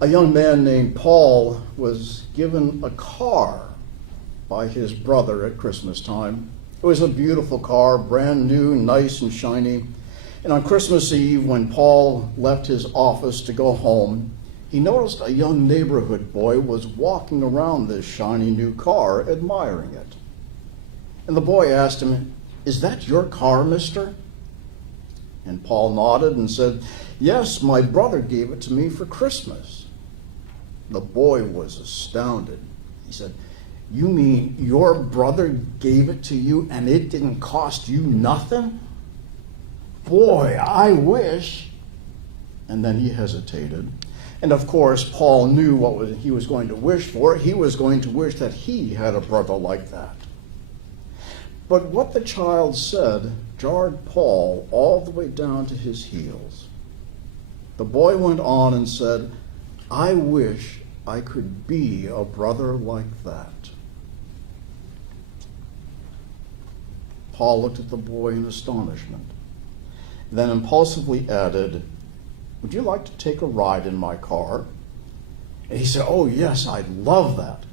A young man named Paul was given a car by his brother at Christmas time. It was a beautiful car, brand new, nice and shiny. And on Christmas Eve, when Paul left his office to go home, he noticed a young neighborhood boy was walking around this shiny new car, admiring it. And the boy asked him, "Is that your car, mister?" And Paul nodded and said, "Yes, my brother gave it to me for Christmas." The boy was astounded. He said, "You mean your brother gave it to you and it didn't cost you nothing? Boy, I wish." And then he hesitated. And of course, Paul knew what he was going to wish for. He was going to wish that he had a brother like that. But what the child said jarred Paul all the way down to his heels. The boy went on and said, "I wish I could be a brother like that." Paul looked at the boy in astonishment, then impulsively added, "Would you like to take a ride in my car?" And he said, "Oh yes, I'd love that."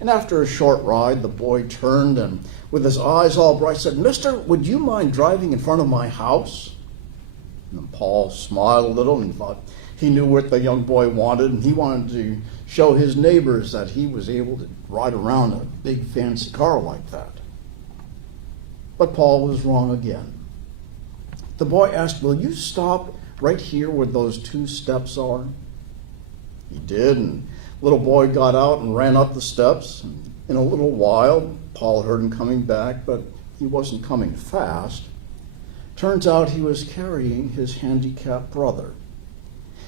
And after a short ride, the boy turned and with his eyes all bright said, "Mister, would you mind driving in front of my house?" And then Paul smiled a little and thought he knew what the young boy wanted, and he wanted to show his neighbors that he was able to ride around a big fancy car like that. But Paul was wrong again. The boy asked, "Will you stop right here where those 2 steps are?" He did, and the little boy got out and ran up the steps. And in a little while, Paul heard him coming back, but he wasn't coming fast. Turns out he was carrying his handicapped brother.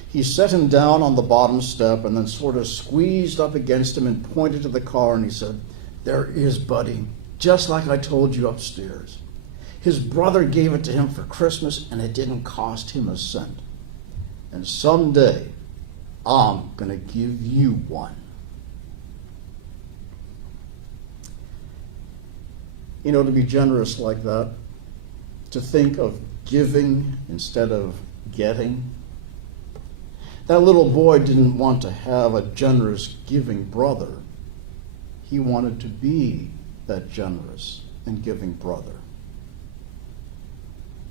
He set him down on the bottom step and then sort of squeezed up against him and pointed to the car, and he said, "There he is, buddy, just like I told you upstairs. His brother gave it to him for Christmas, and it didn't cost him a cent. And someday, I'm going to give you one." You know, to be generous like that, to think of giving instead of getting. That little boy didn't want to have a generous, giving brother. He wanted to be that generous and giving brother.